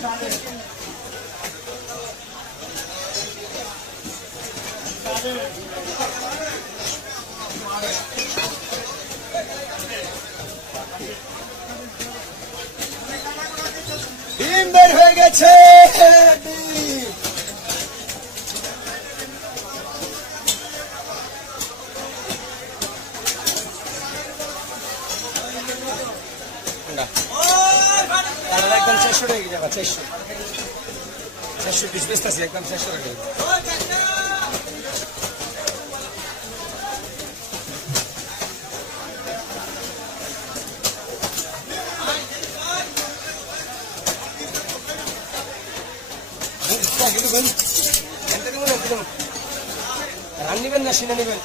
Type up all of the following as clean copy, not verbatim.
ডিম বের হয়ে গেছে। একদম 400 টাকা যাবা, 400 পিস বেচতেছি একদম 400 টাকা। রান নিবেন না সিনা নিবেন?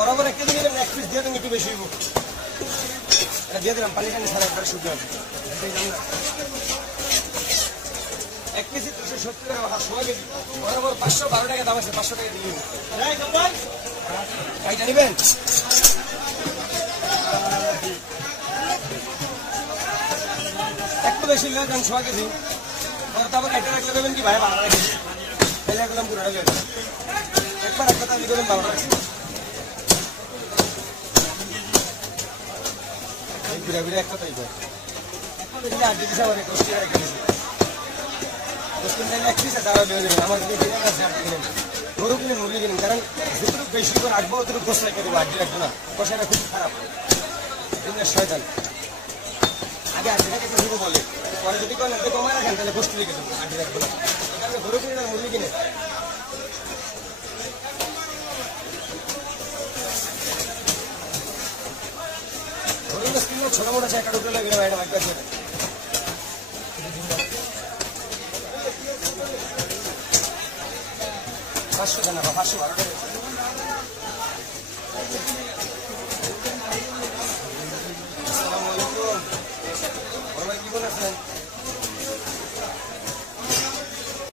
বরাবর একটা দিন এক পিস দিয়ে দেন, একটু বেশি হইব। এটা দিয়ে দিলাম, পানি টানি সারা একবার শুদ্ধ হবে। এক কেজি 370 টাকা, 16 কেজি বরাবর 512 টাকা দাম আছে। 500 টাকা দিয়ে কাইটা নিবেন? একটু বেশি নিলে দেন 16 কেজি। তারপর একটা রাখলে দেবেন কি ভাই? ভালো রাখি তাহলে একদম পুরোটা দেবেন। একবার একটা দাম দেবেন, ভালো রাখছি। একটা তাই আর যদি আমার গরু কিনে মুরগি কিনেন, কারণ যতটুকু বেশি করে রাখবো অতটুকু গোস রেখে দেবো, আড্ডি রাখবো না। কষাটা খুব খারাপ, শয়তান। আগে আড্ডিটাকে শুরু বলে, পরে যদি করেন কমায় রাখেন তাহলে গোষ্ঠী রেখে দেবো, আড্ডি রাখবো না। গরু কিনে না মুরগি কিনে ছোট মোটা একটা ঢুকলে লাগে ম্যাডাম একবার 500 টাকা, 512 টাকা।